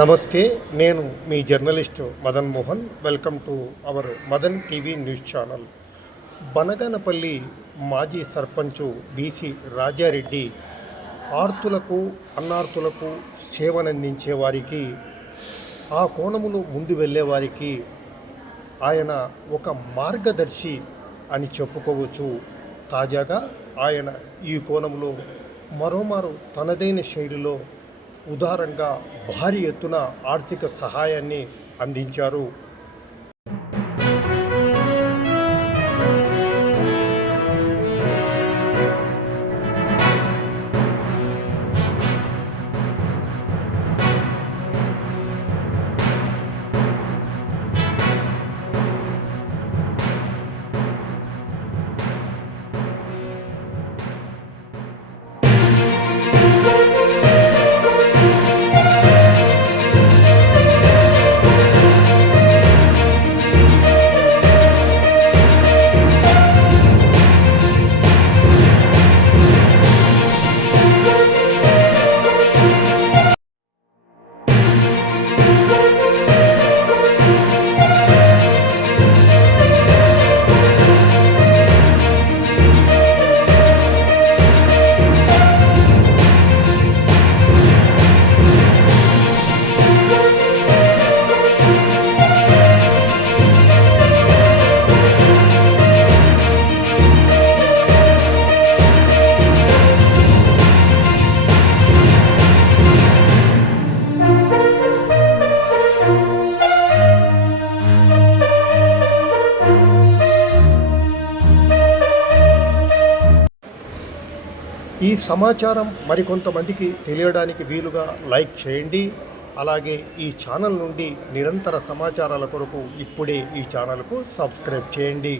నమస్తే, నేను మీ journalist Madan Mohan. Welcome to our Madan TV news channel. Banaganapalli మాజీ సర్పంచు బీసీ రాజారెడ్డి ఆర్తులకు అన్నార్తులకు సేవనందించే వారికి, ఆ కోణములో ముందు వెళ్ళేవారికి ఆయన ఒక మార్గదర్శి అని చెప్పుకోవచ్చు. తాజాగా ఆయన ఈ కోణంలో మరోమారు తనదైన శైలిలో ఉదారంగా భారీ ఎత్తున ఆర్థిక సహాయాన్ని అందించారు. ఈ సమాచారం మరికొంతమందికి తెలియడానికి వీలుగా లైక్ చేయండి. అలాగే ఈ ఛానల్ నుండి నిరంతర సమాచారాల కొరకు ఇప్పుడే ఈ ఛానల్కు సబ్స్క్రైబ్ చేయండి.